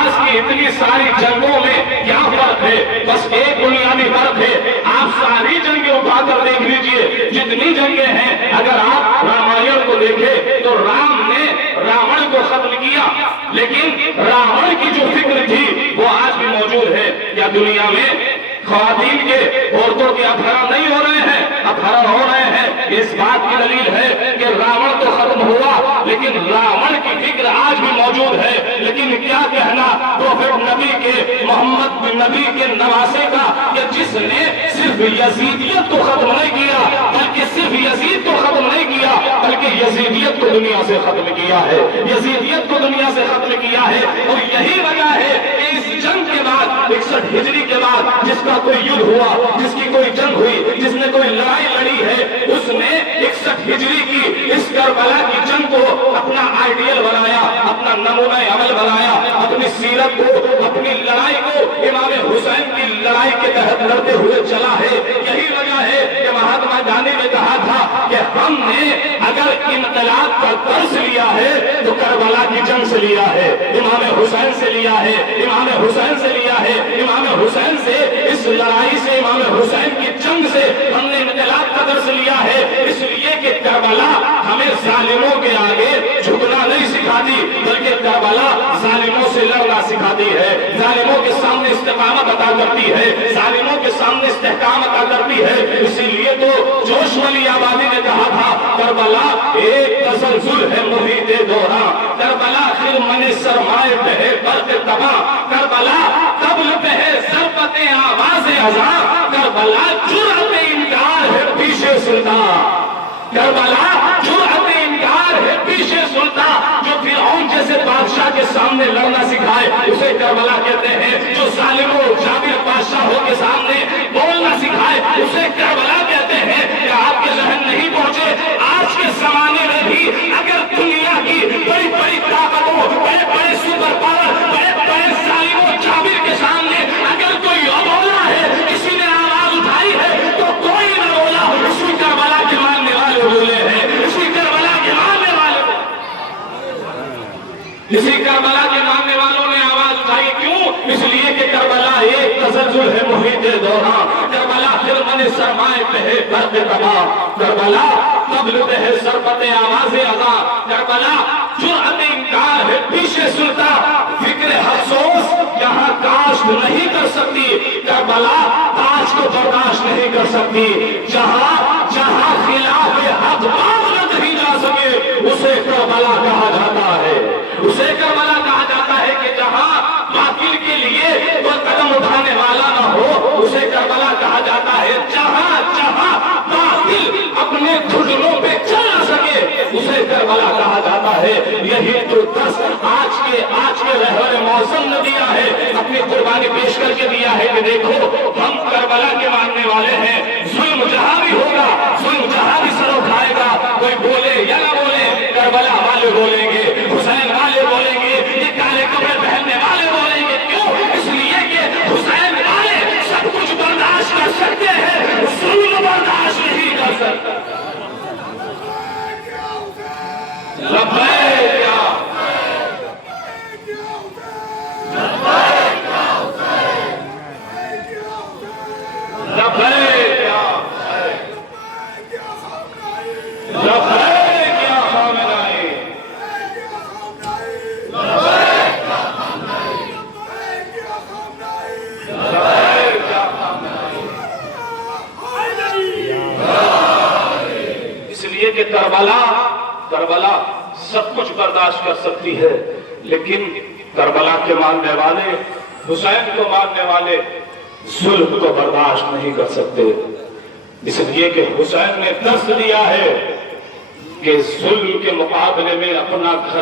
اتہاس کی اتنی ساری جنگوں میں کیا فرق ہے؟ بس ایک بنیادی فرق ہے، آپ ساری جنگیں اٹھا کر دیکھ لیجئے، جتنی جنگیں ہیں اگر آپ رامائن کو دیکھیں تو رام نے راون کو ختم کیا، لیکن راون کی جو فکر تھی وہ آج بھی موجود ہے۔ کیا دنیا میں خواتین کے، عورتوں کے اپہرن نہیں ہو رہے ہیں؟ اپہرن ہو رہے ہیں۔ اس بات کی دلیل ہے کہ راون تو ختم ہوا لیکن راون کی فکر آج بھی موجود ہے۔ لیکن کیا کہنا پروفیٹ نبی کے، محمد نبی کے نواسے کا، کہ جس نے صرف یزیدیت کو ختم نہیں کیا بلکہ صرف یزید کو ختم نہیں کیا بلکہ یزیدیت کو دنیا سے ختم کیا ہے، یزیدیت کو دنیا سے ختم کیا ہے۔ اور یہی وجہ ہے کہ اس جنگ کے بعد 61 ہجری کے بعد جس کا کوئی یدھ ہوا، جس کی کوئی جنگ ہوئی، جس نے کوئی لڑائی لڑی ہے، اس نے 61 ہجری کی اس کربلا کی جنگ کو اپنا آئیڈیل بنایا، اپنا نمونہ عمل بنایا، اپنی سیرت کو، اپنی لڑائی کو امام حسین کی لڑائی کے تحت لڑتے ہوئے چلا ہے۔ یہی وجہ ہے کہ مہاتما گاندھی نے کہا تھا کہ ہم نے اگر انقلاب کا درس لیا ہے تو کربلا کی جنگ سے لیا ہے، امام حسین سے لیا ہے، امام حسین سے لیا ہے، امام حسین سے، اس لڑائی سے، امام حسین کی جنگ سے ہم نے انقلاب کا درس لیا ہے۔ اس لیے کہ کربلا ہمیں ظالموں کے آگے جھکنا نہیں سکھاتی بلکہ کربلا ظالموں سے لڑنا سکھاتی ہے، ظالموں کے سامنے استقامت عطا کرتی ہے، ظالموں کے سامنے استحکام عطا کرتی ہے۔ اسی لیے تو جوش ولی آبادی نے کہا تھا کربلا ایک تسلسل ہے محیط دوران، کربلا خرمن سرمائے بہے برق تباہ، کربلا قبل بہے ضربت آواز اذاں، کربلا جرأت انکار ہے پیشے سلطان، کربلا جرأت انکار ہے پیشے سلطان۔ جو فرعون جیسے بادشاہ کے سامنے لڑنا سکھائے اسے کربلا کہتے ہیں، جو ظالموں جابر بادشاہوں کے سامنے بولنا سکھائے اسے کربلا کہتے ہیں۔ کہ آپ کے ذہن نہیں پہنچے آج کے زمانے میں بھی اگر دنیا کی بڑی بڑی طاقتوں، بڑے بڑے سپر پاور، بڑے بڑے ظالموں جابر کے سامنے اگر کوئی بولا ہے، کسی نے آواز اٹھائی ہے تو کوئی نہ بولا، اسی کربلا کے ماننے والے بولے ہیں، اسی کربلا کے ماننے والے، اسی کربلا کے ماننے والوں نے آواز اٹھائی۔ کیوں؟ اس لیے کہ کربلا ایک تسلسل ہے محیط دوران، کربلا خرمن سرمائے بہے برق تباہ، کربلا قبل بہے ضربت آواز اذاں، کربلا جرأت انکار ہے پیشے سلطان، فکر افسوس یہاں کاشت نہیں کر سکتی، کربلا تاج کو برداشت نہیں کر سکتی۔ جہاں جہاں خلاف حق بات نہ کہی جا سکے اسے کربلا کہا جاتا ہے، اسے کربلا کہا جاتا ہے۔ کہ جہاں باطل کے لیے کوئی قدم اٹھانے والا نہ ہو اسے کربلا کہا جاتا ہے، جہاں جہاں باطل اپنے گھٹنوں پہ چل نہ سکے اسے کربلا کہا جاتا ہے۔ یہی تو درس آج کے رہبر موسم نے دیا ہے، اپنی قربانی پیش کر کے دیا ہے کہ دیکھو ہم کربلا کے ماننے والے ہیں، ظلم جہاں بھی ہوگا، ظلم جہاں بھی سر اٹھائے گا، کوئی بولے یا نہ بولے، کربلا والے بولیں گے، حسین والے بولیں گے، یہ کالے کپڑے پہننے والے بولیں گے۔ کیوں؟ اس لیے کہ حسین والے سب کچھ برداشت کر سکتے ہیں، ظلم برداشت نہیں کر سکتے۔ لبیک یا لبیک یا لبیک یا لبیک یا خامنائی، لبیک یا خامنائی، لبیک یا خامنائی۔ اس لیے کہ کربلا سب کچھ برداشت کر سکتی ہے، لیکن کربلا کے ماننے والے، حسین کو ماننے والے ظلم کو برداشت نہیں کر سکتے۔ اس لیے کہ حسین نے درس دیا ہے کہ ظلم کے مقابلے میں اپنا گھر